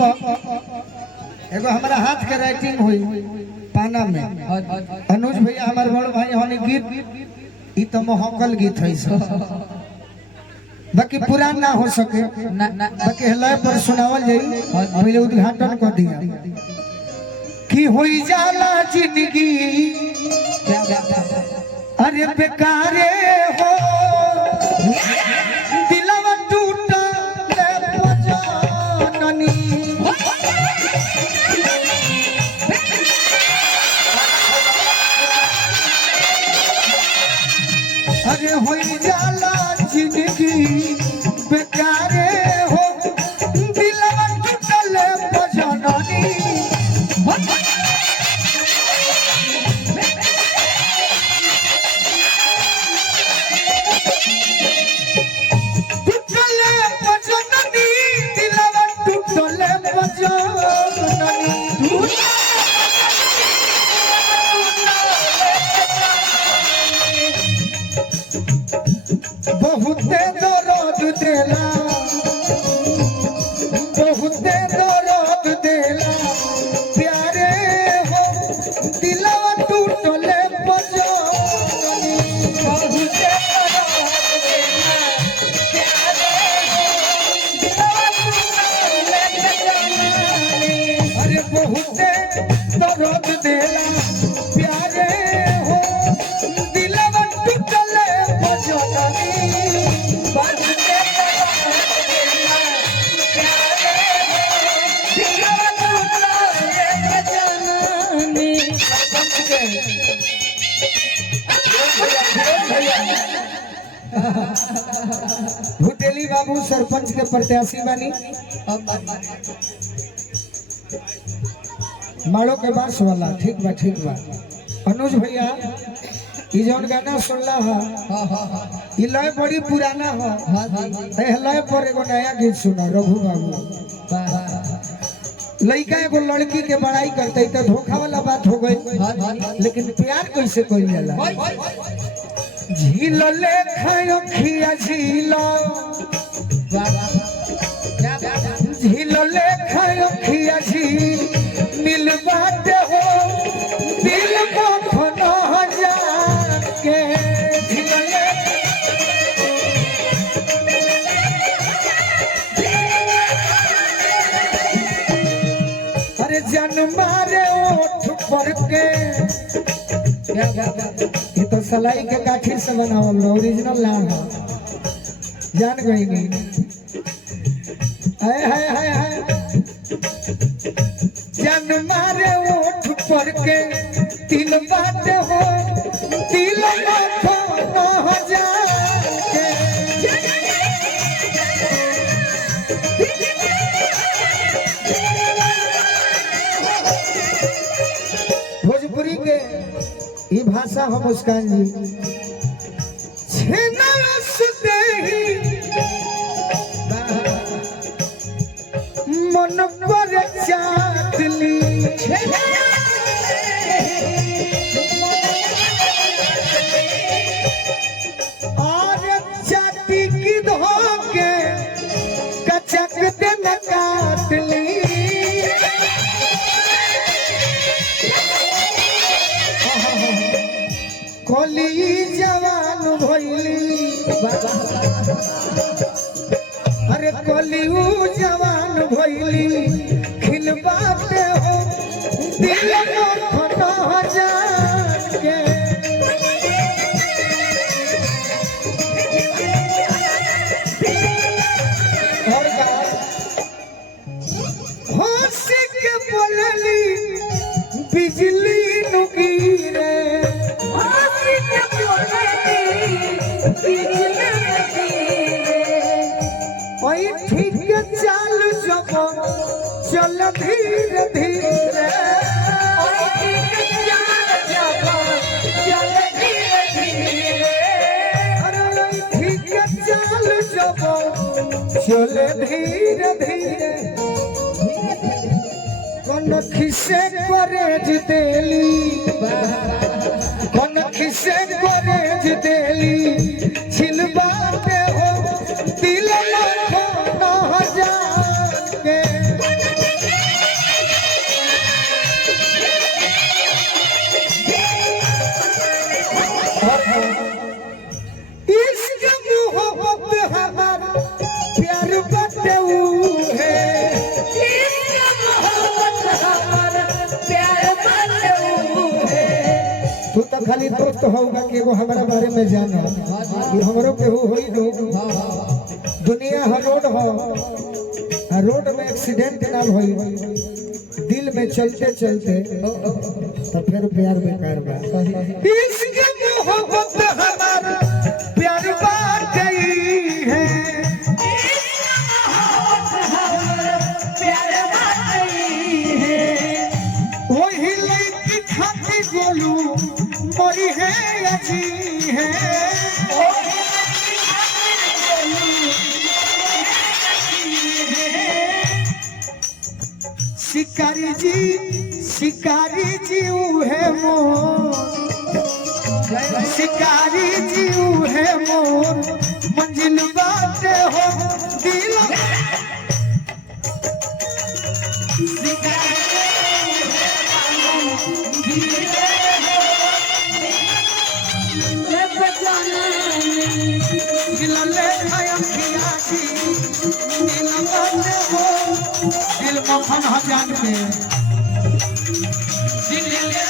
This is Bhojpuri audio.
पर एगो हमारा हाथ के राइटिंग हुई पाना में अनुज भैया हमारे बड़ भाई होने गीत ई तो मोहकल गीत है सब बाकी पुरान ना हो सके बाकी हलय पर सुनावल जाई पहले उद्घाटन कर दिया कि होई जाला जिंदगी अरे बेकारे हो दिलवा टूटा जननी अरे होई जाला जिंदगी बेकारे हो दिलवा टूटल जननी बहुत दर्द देला प्यारे हो दिलवा टूटले बजनी अरे बहुत दर्द देला प्यारे हो दिलवा टूटले बजनी भुटेली बाबू सरपंच के प्रत्याशी बानी माड़ो के बास वाला ठीक बा अनुज भैया ई जौन गाना सुनला है ई लय बड़ी पुराना है लय पर एगो नया गीत सुना रघु बाबू लड़का एगो लड़की के बड़ाई करते तो धोखा वाला बात हो गई लेकिन प्यार कैसे कोई जाला झील ले खायो खिया झील ले खायो खिया झील मिल बात हो दिल को खनो जाके झील ले अरे जन मारे ओठ पर के ये तो सलाई के काठी से बनावल ओरिजिनल ला है जान गई नहीं है जन मारे ओठ पर के तिल बात हो तिल न जाके भोजपुरी के ये भाषा हम मुस्कान जी मन पर चाटली और चाटी की धोके कचक दिन काटली कोली जवान भइली अरे कोली जवान भइली खिलबाते हो दिल खनो जाके हंस के बोलली बिजली नुकीरे ठीक चाल जब चल धीरे धीरे अरे ठीक चाल जब चल धीरे धीरे कौन खिसे करे देली कौन खिसे करे देली छिलबाते हो दिल न जाके फर्क तो होगा कि वो हमारा बारे में जाना कि हमरो केहू होई नो। दुनिया हर रोड हो, हर रोड में एक्सीडेंट ना होई, दिल में चलते चलते तो फिर प्यार बेकार बा। इसके मोहब्बत हमारा प्यार बात गई है, वही लड़की खाती बोलू मोरी है अजी है। शिकारी जी ऊ है मोर, शिकारी जी ऊ है मोर, मंजिल बाटे हो दिल दिल मखन जान के